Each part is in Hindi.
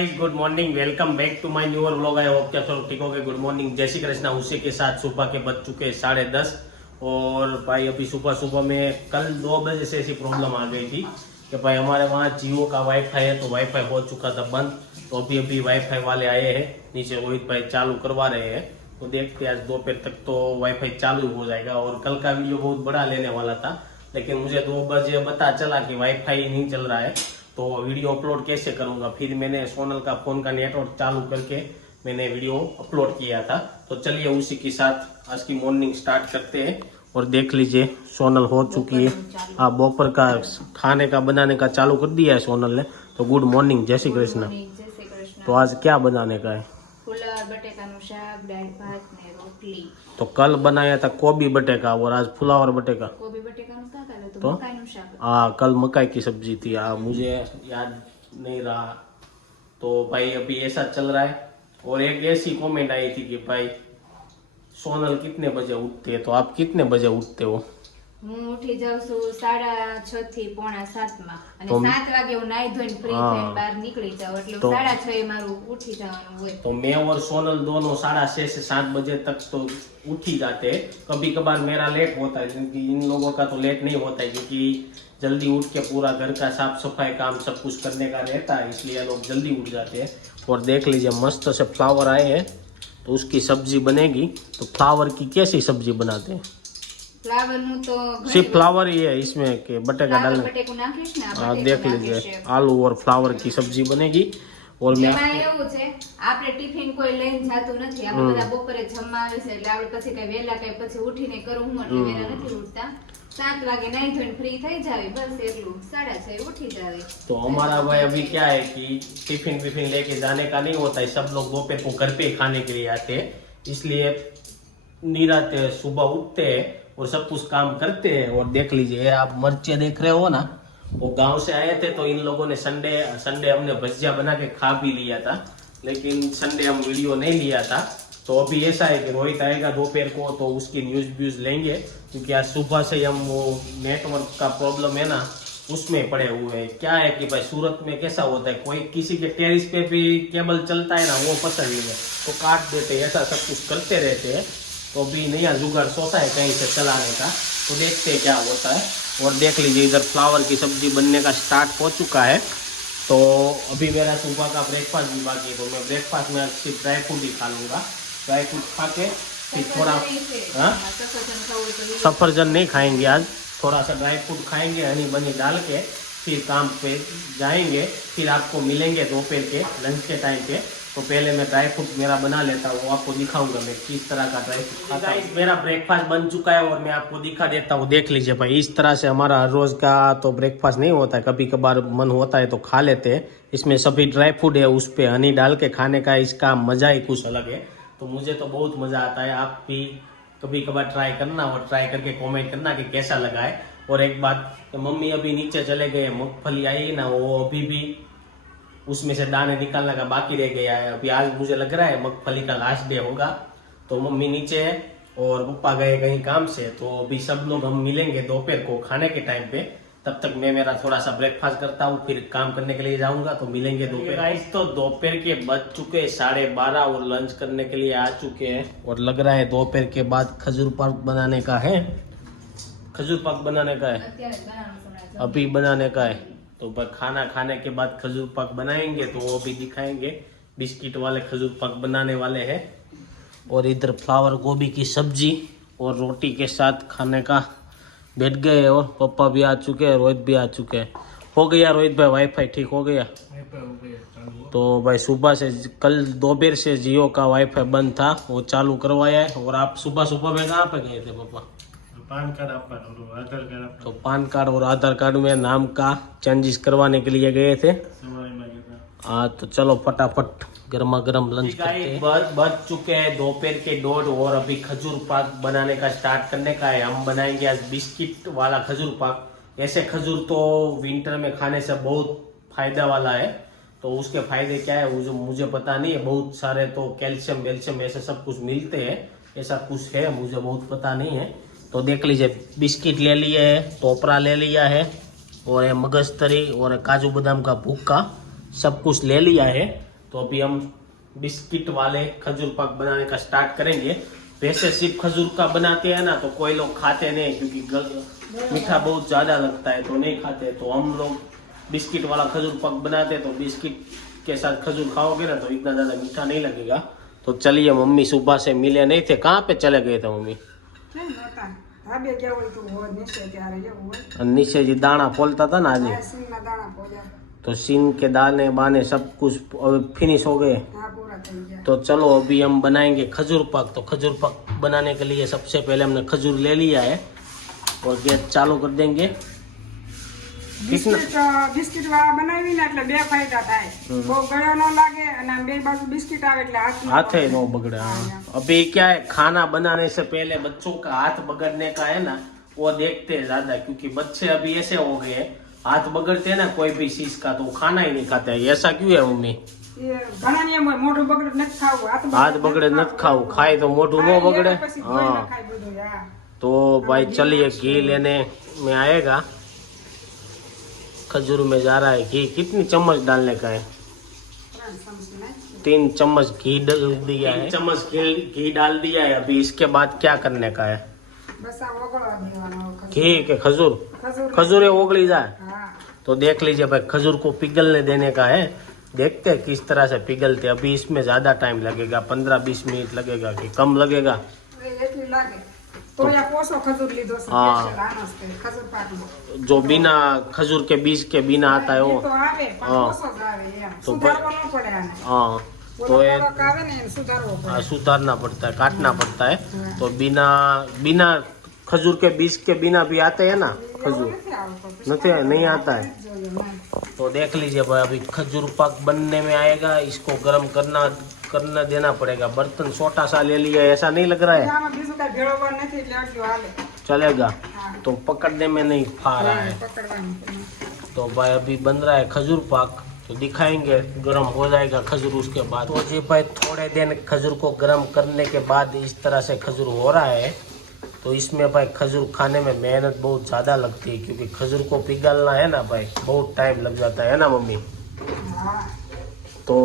Guys, good morning. Welcome back to my newer vlog. I hope क्या सब ठीक हो गए। गुड मॉर्निंग, जय श्री कृष्णा। उसी के साथ सुबह के बज चुके 10:30 और भाई अभी सुबह सुबह में कल 2 बजे से ऐसी प्रॉब्लम आ गई थी कि भाई हमारे वहाँ जियो का वाईफाई है, तो वाईफाई हो चुका था बंद। तो अभी वाईफाई वाले आए हैं नीचे, रोहित भाई चालू करवा रहे हैं। तो देखते हैं आज दोपहर तक तो वाईफाई चालू हो जाएगा। और कल का वीडियो बहुत बड़ा लेने वाला था, लेकिन मुझे 2 बजे पता चला कि वाईफाई नहीं चल रहा है, तो वीडियो अपलोड कैसे करूंगा। फिर मैंने सोनल का फोन का नेटवर्क चालू करके मैंने वीडियो अपलोड किया था। तो चलिए उसी के साथ आज की मॉर्निंग स्टार्ट करते हैं। और देख लीजिए सोनल हो चुकी है। आप दोपहर का खाने का बनाने का चालू कर दिया है सोनल ने। तो गुड मॉर्निंग, जय श्री कृष्ण। तो आज क्या बनाने का है? फुलावर बटेकाનું શાક, દાળ ભાત ને રોટલી। तो कल बनाया था कोबी बटेका और आज फुलावर बटेका। કોબી બટેકાનું શાક આવે તો तो મકાઈનું શાક। हाँ, कल मकाई की सब्जी थी। मुझे याद नहीं रहा। तो भाई अभी ऐसा चल रहा है। और एक ऐसी कमेंट आई थी कि भाई सोनल कितने बजे उठते हैं, तो आप कितने बजे उठते हो? હું ઉઠી જાઉં છું 6:30 થી 6:45 માં, અને તો 7 વાગે હું નાઈ ધોઈને ફ્રી હા। થઈને બહાર નીકળી જાઉં, એટલે તો 6:30 એ મારું ઉઠી જવાનું હોય। तो मैं और सोनल दोनों 6:30 से 7 बजे तक तो उठ ही जाते हैं। कभी कभार मेरा लेट होता है, क्योंकि इन लोगों का तो लेट नहीं होता है, क्योंकि जल्दी उठ के पूरा घर का साफ सफाई काम सब कुछ करने का रहता है, इसलिए ये लोग जल्दी उठ जाते हैं। और देख लीजिए मस्त से फ्लावर आए हैं, तो उसकी सब्जी बनेगी। तो फ्लावर की कैसी सब्जी बनाते हैं? ફ્લાવર નું તો सिर्फ फ्लावर ही है इसमें कि बटेका ફ્લાવર डालने? બટેકું નાખીશ ને, આ हाँ, બટેકું देख નાખીશ लीजिए એમ। आलू और फ्लावर की सब्जी बनेगी। और मैं એમાં એવું છે, આપણે ટિફિન કોઈ લઈને જાતું નથી, આપણે બધા બપોરે જમવા આવે છે, એટલે આપણે પછી કઈ વહેલા કઈ પછી ઉઠીને કરું હું એટલે વહેલા નથી ઉઠતા। 7 વાગે નાઈ ધોઈને ફ્રી થઈ જાવે, બસ એટલું। 6:30 ઉઠી જાવે। तो हमारा भाई अभी क्या है कि टिफिन विफिन लेके जाने का नहीं होता है, सब लोग दोपहर को घर पे ही खाने के लिए आते हैं, इसलिए निराते सुबह उठते हैं और सब कुछ काम करते हैं। और देख लीजिए आप मिर्चे देख रहे हो ना, वो गांव से आए थे, तो इन लोगों ने संडे हमने भजिया बना के खा भी लिया था, लेकिन संडे हम वीडियो नहीं लिया था। तो अभी ऐसा है कि रोहित आएगा दोपहर को, तो उसकी न्यूज व्यूज लेंगे, क्योंकि आज सुबह से हम वो नेटवर्क का प्रॉब्लम है ना, उसमें पड़े हुए हैं। क्या है कि भाई सूरत में कैसा होता है, कोई किसी के टेरिस पे भी केबल चलता है ना, वो पसंद नहीं है तो काट देते हैं, ऐसा सब कुछ करते रहते हैं। तो अभी नया जुगाड़ सोचा है कहीं से चलाने का, तो देखते हैं क्या होता है। और देख लीजिए इधर फ्लावर की सब्जी बनने का स्टार्ट हो चुका है। तो अभी मेरा सुबह का ब्रेकफास्ट भी बाकी है, तो मैं ब्रेकफास्ट में सिर्फ ड्राई फ्रूट ही खा लूँगा। ड्राई फ्रूट खा के फिर थोड़ा हाँ सफरजन नहीं खाएंगे आज, थोड़ा सा ड्राई फ्रूट खाएंगे, हनी बनी डाल के फिर काम पे जाएंगे। फिर आपको मिलेंगे दोपहर के लंच के टाइम पे। तो पहले मैं ड्राई फ्रूट मेरा बना लेता हूँ, वो आपको दिखाऊंगा मैं किस तरह का ड्राई फ्रूट खाता हूँ। मेरा ब्रेकफास्ट बन चुका है और मैं आपको दिखा देता हूँ। देख लीजिए भाई, इस तरह से हमारा हर रोज का तो ब्रेकफास्ट नहीं होता है, कभी कभार मन होता है तो खा लेते हैं। इसमें सभी ड्राई फ्रूट है, उस पर हनी डाल के खाने का इसका मजा ही कुछ अलग है। तो मुझे तो बहुत मजा आता है, आप भी कभी कभार ट्राई करना और ट्राई करके कमेंट करना कि कैसा लगा है। और एक बात, तो मम्मी अभी नीचे चले गए, मूंगफली आई ना, वो अभी भी उसमें से दाने निकालने का बाकी रह गया है। अभी आज मुझे लग रहा है मूंगफली का लास्ट डे होगा। तो मम्मी नीचे है और पप्पा गए कहीं काम से, तो अभी सब लोग हम मिलेंगे दोपहर को खाने के टाइम पे। तब तक मैं मेरा थोड़ा सा ब्रेकफास्ट करता हूँ, फिर काम करने के लिए जाऊंगा। तो मिलेंगे दोपहर। गाइस तो दोपहर के बज चुके 12:30 और लंच करने के लिए आ चुके हैं। और लग रहा है दोपहर के बाद खजूर पाक बनाने का है, खजूर पाक बनाने का है, अभी बनाने का है। तो खाना खाने के बाद खजूर पाक बनाएंगे, तो वो भी दिखाएंगे। बिस्किट वाले खजूर पाक बनाने वाले हैं। और इधर फ्लावर गोभी की सब्जी और रोटी के साथ खाने का बैठ गए। और पापा भी आ चुके हैं, रोहित भी आ चुके हैं। हो गया रोहित भाई, वाईफाई ठीक हो गया? तो भाई सुबह से कल दोपहर से जियो का वाईफाई बंद था, वो चालू करवाया है। और आप सुबह सुबह में कहाँ पे गए थे पापा? पान कार्ड आपका और आधार कार्ड आपका। तो पान कार्ड और आधार कार्ड में नाम का चेंजेस करवाने के लिए गए थे। हाँ, तो चलो फटाफट गर्मा गर्म लंच करते हैं। बज चुके हैं दोपहर के 1:30 और अभी खजूर पाक बनाने का स्टार्ट करने का है। हम बनाएंगे आज बिस्किट वाला खजूर पाक। ऐसे खजूर तो विंटर में खाने से बहुत फायदा वाला है, तो उसके फायदे क्या है वो जो मुझे पता नहीं है। बहुत सारे तो कैल्शियम वेल्शियम ऐसे सब कुछ मिलते हैं, ऐसा कुछ है मुझे बहुत पता नहीं है। तो देख लीजिए बिस्किट ले लिए है, टोपरा ले लिया है, और मगजतरी और काजू बादाम का भुक्का सब कुछ ले लिया है। तो अभी हम बिस्किट वाले खजूर पाक बनाने का स्टार्ट करेंगे। वैसे सिर्फ खजूर का बनाते हैं ना तो कोई लोग खाते नहीं, क्योंकि मीठा बहुत ज्यादा लगता है तो नहीं खाते। तो हम लोग बिस्किट वाला खजूर पाक बनाते हैं, तो बिस्किट के साथ खजूर खाओगे ना तो इतना ज्यादा मीठा नहीं लगेगा। तो चलिए, मम्मी सुबह से मिले नहीं थे, कहाँ पे चले गए थे मम्मी? नीचे जी दाना फोलता था ना आज, तो सीन के दाने बाने सब कुछ फिनिश हो गए। तो चलो अभी हम बनाएंगे खजूर पाक। तो खजूर पाक बनाने के लिए सबसे पहले हमने खजूर ले लिया है और गैस चालू कर देंगे। બિસ્કિટ વાળા બનાવી ને એટલે બે ફાયદા થાય, બહુ ગળ્યો ન લાગે અને બે બાજુ બિસ્કિટ આવે એટલે हाथे नो बगड़े। अभी क्या है, खाना बनाने से पहले बच्चों का हाथ बगड़ने का है ना, वो देखते हैं ज्यादा, क्योंकि बच्चे अभी ऐसे हो गए हैं, हाथ बगड़ते हैं ना कोई भी चीज का तो खाना ही नहीं खाते हैं। ऐसा क्यों है मम्मी? ઘણા નિયમ હોય, મોઢું બગડે નથી ખાવું, हाथ बगड़े नत खाओ, खाए तो मोटू न बगड़े। हाँ, ખાય બધું। હા, तो भाई चलिए घी लेने में आएगा। खजूर में जा रहा है घी। कितनी चम्मच डालने का है? 3 चम्मच घी डाल दिया है। 3 चम्मच घी डाल दिया है। अभी इसके बाद क्या करने का है? બસ આ ઓગળવા દેવાનો घी के खजूर? ખજૂર। खजूर ओगली जाए હા, तो देख लीजिए भाई, खजूर को पिघलने देने का है। देखते हैं किस तरह से पिघलते। अभी इसमें ज्यादा टाइम लगेगा, 15-20 मिनट लगेगा कि कम लगेगा? એટલી લાગે તો યા પોસો ખજૂર લીધો છે હા। સ્પેશિયલ આનો છે ખજૂર પાકનો। जो बिना खजूर के बीज के बिना आता है એ वो। તો આવે પણ હા। પોસો જ આવે એમ, તો સુધારવો ન પડે આને। हाँ, ઓલો तो ये કડક આવે ને એને સુધારવો પડે। सुधारना पड़ता है, काटना पड़ता है। तो बिना बिना खजूर के बीज के बिना भी आते हैं ना એવું खजूर, નથી આવતો, नहीं नहीं आता है। જોઈએ નહીં। तो देख लीजिए भाई, अभी खजूर पाक बनने में आएगा, इसको गर्म करना देना पड़ेगा। बर्तन छोटा सा ले लिया, ऐसा नहीं लग रहा है? આમાં બીજું કાંઈ ભેળવવાનું નથી એટલે આટલું હાલે। चलेगा हाँ। तो पकड़ने में नहीं फा रहा है। પકડવાનું છે। तो भाई अभी बन रहा है खजूर पाक, तो दिखाएंगे। गर्म हो जाएगा खजूर उसके बाद। तो जी भाई, थोड़े दिन खजूर को गर्म करने के बाद इस तरह से खजूर हो रहा है। तो इसमें भाई खजूर खाने में मेहनत बहुत ज़्यादा लगती है, क्योंकि खजूर को पिघलना है ना भाई, बहुत टाइम लग जाता है ना मम्मी? હા, तो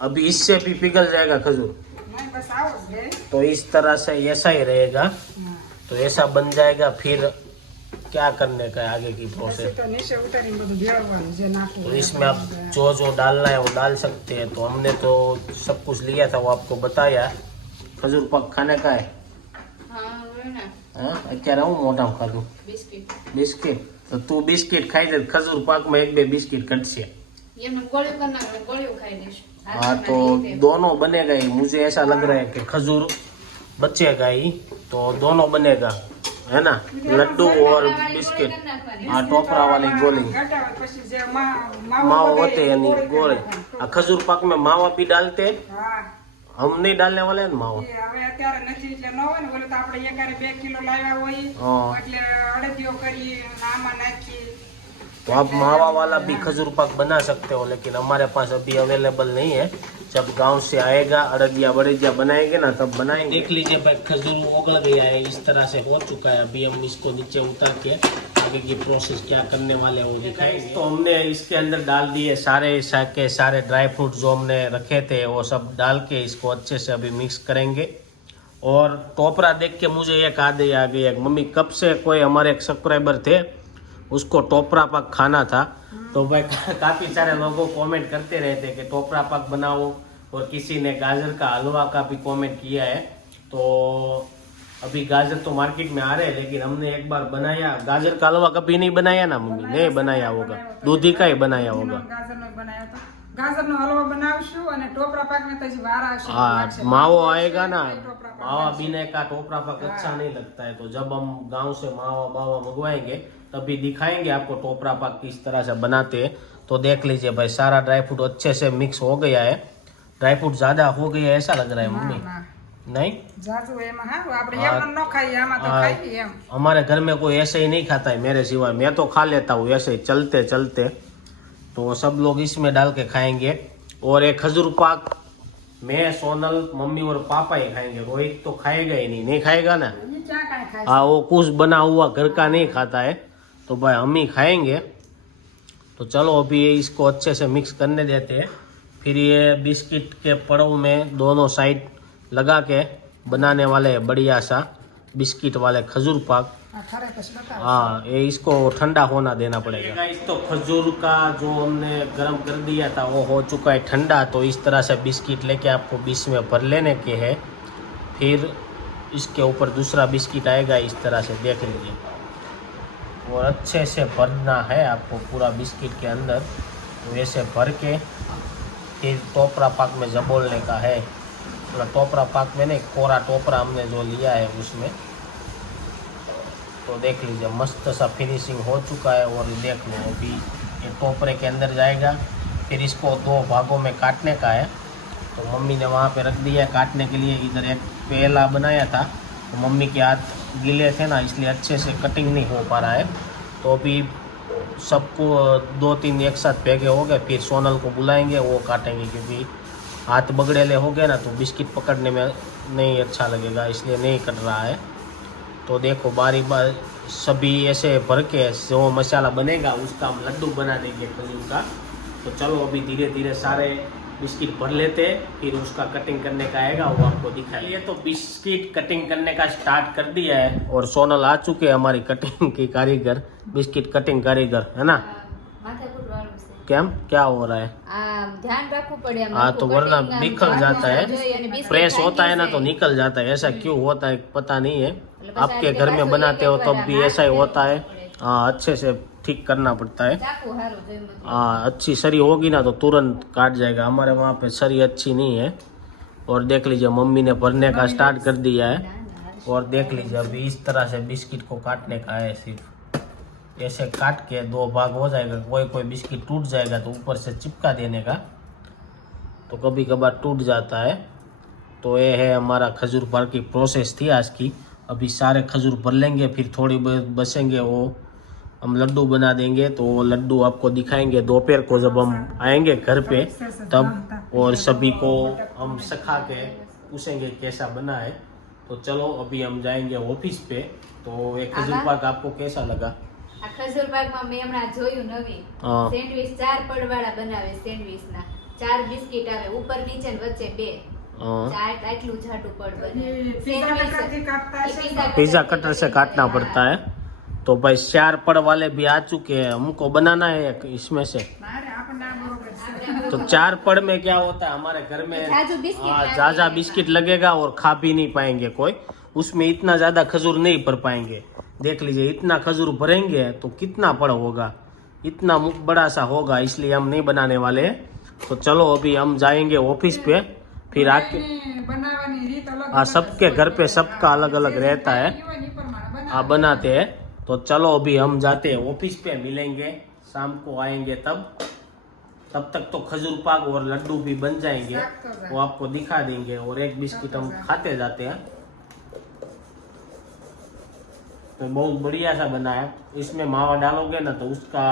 अभी इससे भी पिघल जाएगा खजूर। નહીં બસ આવો જ રે। तो इस तरह से ऐसा ही रहेगा। હા, तो ऐसा बन जाएगा। फिर क्या करने का है आगे की પછી प्रोसेस? તો નીચે ઉતારીને બધું ભેળવવાનું જે નાખવું तो હોય इसमें आप जो डालना है वो डाल सकते हैं। तो हमने तो सब कुछ लिया था, वो आपको बताया। खजूर पाक खाने का है। હા હોય ને हाँ, અત્યારે હું મોઢા ખાધું બિસ્કિટ બિસ્કિટ। तो तू बिस्किट खाई दे, खजूर पाक में 1-2 बिस्किट कटશે। એમને ગોળ્યું કરી નાખે, ગોળ્યું ખાઈ લઈશ। हाँ, तो दोनों बनेगा ही। मुझे ऐसा लग रहा है कि खजूर बचेगा ही, तो दोनों बनेगा, है ना? लड्डू और बिस्किट। हाँ, टोपरा वाली गोली, ઘટા હોય પછી જે मावा होते हैं यानी गोले। खजूर पाक में मावा भी डालते हैं। હા, हम नहीं डालने वाले हैं ना मावा। એ હવે અત્યારે નથી એટલે ન હોય ને, ઓલું તો આપણે એકારે 2 કિલો લાવ્યા હોય हाँ, એટલે અડદિયો કરીએ અને આમાં નાખીએ। तो आप मावा वाला भी खजूर पाक बना सकते हो, लेकिन हमारे पास अभी अवेलेबल नहीं है। जब गांव से आएगा, अड़दिया बड़दिया बनाएंगे ना तब बनाएंगे। देख लीजिए भाई, खजूर उगल गया है, इस तरह से हो चुका है। अभी हम इसको नीचे उतार के आगे की प्रोसेस क्या करने वाले हैं वो दिखाएंगे। तो हमने इसके अंदर डाल दिए सारे ड्राई फ्रूट जो हमने रखे थे, वो सब डाल के इसको अच्छे से अभी मिक्स करेंगे। और टोपरा देख के मुझे एक याद आ गई, मम्मी कब से कोई हमारे एक सब्सक्राइबर थे, उसको टोपरा पाक खाना था। तो भाई काफ़ी सारे लोगों कमेंट करते रहते कि टोपरा पाक बनाओ, और किसी ने गाजर का हलवा का भी कमेंट किया है। तो अभी गाजर तो मार्केट में आ रहे हैं, लेकिन हमने एक बार बनाया। गाजर का हलवा कभी नहीं बनाया ना मम्मी? नहीं बनाया होगा, दूधी का ही बनाया होगा। ગાજરનો બનાવ્યો તો ગાજરનો હલવો બનાવશું અને ટોપરા પાકને તો હજી વાર આવશે। हाँ, माવો आएगा ना, टोपरा पाक मावा बिना का टोपरा पाक अच्छा नहीं लगता है। तो जब हम गांव से मावा बावा मंगवाएंगे तभी दिखाएंगे आपको टोपरा पाक किस तरह से बनाते हैं। तो देख लीजिए भाई, सारा ड्राई फ्रूट अच्छे से मिक्स हो गया है। ड्राई फ्रूट ज्यादा हो गया है ऐसा लग रहा है मम्मी? ના, नहीं, જાજુ એમાં હારું, આપણે એમને ન ખાઈએ, આમાં તો हाँ, ખાઈએ એમ। हमारे घर में कोई ऐसे ही नहीं खाता है मेरे सिवाय। मैं तो खा लेता हूँ ऐसे ही चलते चलते। तो सब लोग इसमें डाल के खाएंगे। और एक खजूर पाक मैं, सोनल, मम्मी और पापा ही खाएंगे। रोहित तो खाएगा ही नहीं खाएगा ना। ઈ ક્યાં કાંઈ ખાય? हाँ, वो कुछ बना हुआ घर का नहीं खाता है। तो भाई हम ही खाएंगे। तो चलो अभी इसको अच्छे से मिक्स करने देते हैं, फिर ये बिस्किट के पड़ों में दोनों साइड लगा के बनाने वाले हैं बढ़िया सा बिस्किट वाले खजूर पाक। हाँ, ये इसको ठंडा होना देना पड़ेगा गाइस। तो खजूर का जो हमने गर्म कर दिया था वो हो चुका है ठंडा। तो इस तरह से बिस्किट लेके आपको बीच में भर लेने के हैं। फिर इसके ऊपर दूसरा बिस्किट आएगा इस तरह से, देख लीजिए। और अच्छे से भरना है आपको पूरा बिस्किट के अंदर। तो ऐसे भर के फिर टोपरा पाक में जबोलने का है। पूरा टोपरा पाक में नहीं, कोरा टोपरा हमने जो लिया है उसमें। तो देख लीजिए मस्त सा फिनिशिंग हो चुका है। और देख लो अभी ये टोपरे के अंदर जाएगा। फिर इसको 2 भागों में काटने का है। तो मम्मी ने वहाँ पे रख दिया है काटने के लिए। इधर एक पेला बनाया था, तो मम्मी के हाथ गीले थे ना, इसलिए अच्छे से कटिंग नहीं हो पा रहा है। तो अभी सबको 2-3 एक साथ भेगे हो गए, फिर सोनल को बुलाएंगे, वो काटेंगे। क्योंकि हाथ बगड़ेले हो गए ना तो बिस्किट पकड़ने में नहीं अच्छा लगेगा, इसलिए नहीं कट रहा है। तो देखो बारी बार सभी ऐसे भर के जो मसाला बनेगा उसका हम लड्डू बना देंगे खजूर का। तो चलो अभी धीरे धीरे सारे बिस्किट भर लेते हैं, फिर उसका कटिंग करने का आएगा, वो आपको दिखाइए। तो बिस्किट कटिंग करने का स्टार्ट कर दिया है और सोनल आ चुके हैं हमारी कटिंग की कारीगर, बिस्किट कटिंग कारीगर, है ना। કેમ क्या हो रहा है? ध्यान रखવું પડે। हाँ, तो वरना निकल जाता है, प्रेस होता है ना तो निकल जाता है। ऐसा क्यों होता है पता नहीं है। आपके घर में बनाते हो तब भी ऐसा ही होता है। हाँ, अच्छे से ठीक करना पड़ता है। हाँ, अच्छी सरी होगी ना तो तुरंत काट जाएगा। हमारे वहाँ पे सरी अच्छी नहीं है। और देख लीजिए मम्मी ने भरने का स्टार्ट कर दिया है। और देख लीजिए अभी इस तरह से बिस्किट को काटने का है। सिर्फ ऐसे काट के 2 भाग हो जाएगा। कोई बिस्किट टूट जाएगा तो ऊपर से चिपका देने का, तो कभी कभार टूट जाता है। तो ये है हमारा खजूर पाक की प्रोसेस थी आज की। अभी सारे खजूर भर लेंगे, फिर थोड़ी बहुत बचेंगे वो हम लड्डू बना देंगे। तो वो लड्डू आपको दिखाएंगे दोपहर को जब हम आएंगे घर पे तब। और सभी को हम सखा के पूछेंगे कैसा बना है। तो चलो अभी हम जाएंगे ऑफिस पे। तो ये खजूर पाक आपको कैसा लगा? આ ખજૂર પાકમાં મેં હમણાં જોયું નવી સેન્ડવિચ 4 પડવાળા બનાવે સેન્ડવિચના 4 બિસ્કિટ આવે ઉપર નીચે ને વચ્ચે 2 ચાર આટલું જાડું પડ બને पिज्जा कटर से काटना पड़ता है। तो भाई 4 पड़ वाले भी आ चुके हैं, हमको बनाना है एक इसमें से। तो 4 पड़ में क्या होता है हमारे घर में ज्यादा बिस्किट लगेगा और खा भी नहीं पाएंगे कोई। उसमें इतना ज्यादा खजूर नहीं भर पाएंगे। देख लीजिए इतना खजूर भरेंगे तो कितना पड़ होगा, इतना बड़ा सा होगा, इसलिए हम नहीं बनाने वाले हैं। तो चलो अभी हम जाएंगे ऑफिस पे, फिर आके हाँ सबके घर पे सबका अलग अलग रहता है, हाँ बनाते हैं। तो चलो अभी हम जाते हैं ऑफिस पे, मिलेंगे शाम को आएंगे तब तक तो खजूर पाक और लड्डू भी बन जाएंगे, वो आपको दिखा देंगे। और एक बिस्किट हम खाते जाते हैं। तो बहुत बढ़िया सा बना है। इसमें मावा डालोगे ना तो उसका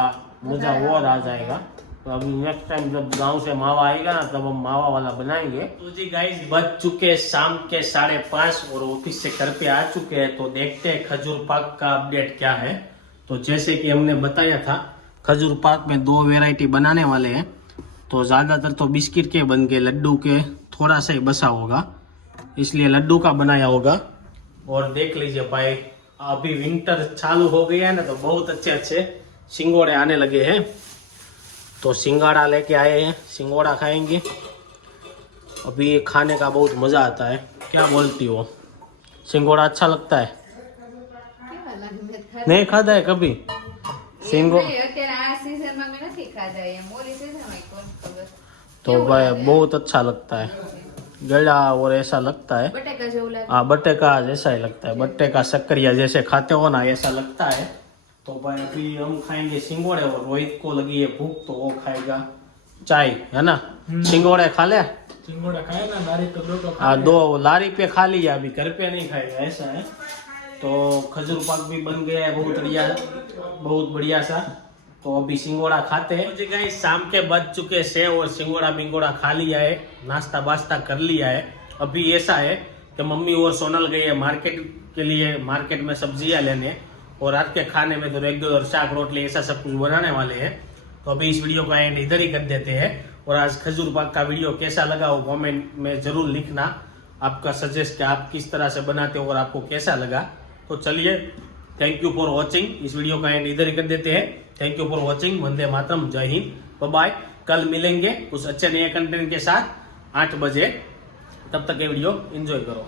मजा और आ जाएगा। तो अभी नेक्स्ट टाइम जब गांव से मावा आएगा ना तब हम मावा वाला बनाएंगे। तो जी गाइस बज चुके शाम के 5:30 और ऑफिस से घर पे आ चुके हैं। तो देखते हैं खजूर पाक का अपडेट क्या है। तो जैसे कि हमने बताया था खजूर पाक में 2 वैरायटी बनाने वाले हैं। तो ज्यादातर तो बिस्किट के बन के, लड्डू के थोड़ा सा ही बसा होगा, इसलिए लड्डू का बनाया होगा। और देख लीजिए भाई अभी विंटर चालू हो गया है ना तो बहुत अच्छे अच्छे सिंगोड़े आने लगे हैं। तो सिंगाड़ा लेके आए हैं, सिंगोड़ा खाएंगे। अभी ये खाने का बहुत मजा आता है। क्या बोलती हो, सिंगोड़ा अच्छा लगता है? नहीं खाता है कभी तो भाई बहुत अच्छा लगता है, गड़ा और ऐसा लगता है। हाँ बटेका जैसा ही लगता है, बटेका शक्करिया जैसे खाते हो ना ऐसा लगता है। तो भाई अभी हम खाएंगे सिंगोड़े और रोहित को लगी है भूख तो वो खाएगा चाय, है ना। सिंगोड़े खा ले, सिंगोड़ा खाए ना, लारी पे 2 तो हाँ 2 लारी पे खा लिया, अभी घर पे नहीं खाएगा, ऐसा है। तो खजूर पाक भी बन गया है बहुत बढ़िया सा। तो अभी सिंगोड़ा खाते हैं। मुझे कहीं शाम के बज चुके से और सिंगोड़ा बिंगोड़ा खा लिया है, नाश्ता वास्ता कर लिया है। अभी ऐसा है कि मम्मी और सोनल गई है मार्केट के लिए, मार्केट में सब्जियां लेने। और रात के खाने में तो रेगुलर शाक रोटली ऐसा सब कुछ बनाने वाले हैं। तो अभी इस वीडियो का एंड इधर ही कर देते हैं और आज खजूर पाक का वीडियो कैसा लगा वो कमेंट में जरूर लिखना, आपका सजेस्ट कि आप किस तरह से बनाते हो और आपको कैसा लगा। तो चलिए, थैंक यू फॉर वॉचिंग। इस वीडियो का एंड इधर ही कर देते हैं। Thank you for watching. वंदे मातरम, जय हिंद, बाय। कल मिलेंगे कुछ अच्छे नए कंटेंट के साथ 8 बजे। तब तक ये वीडियो एंजॉय करो।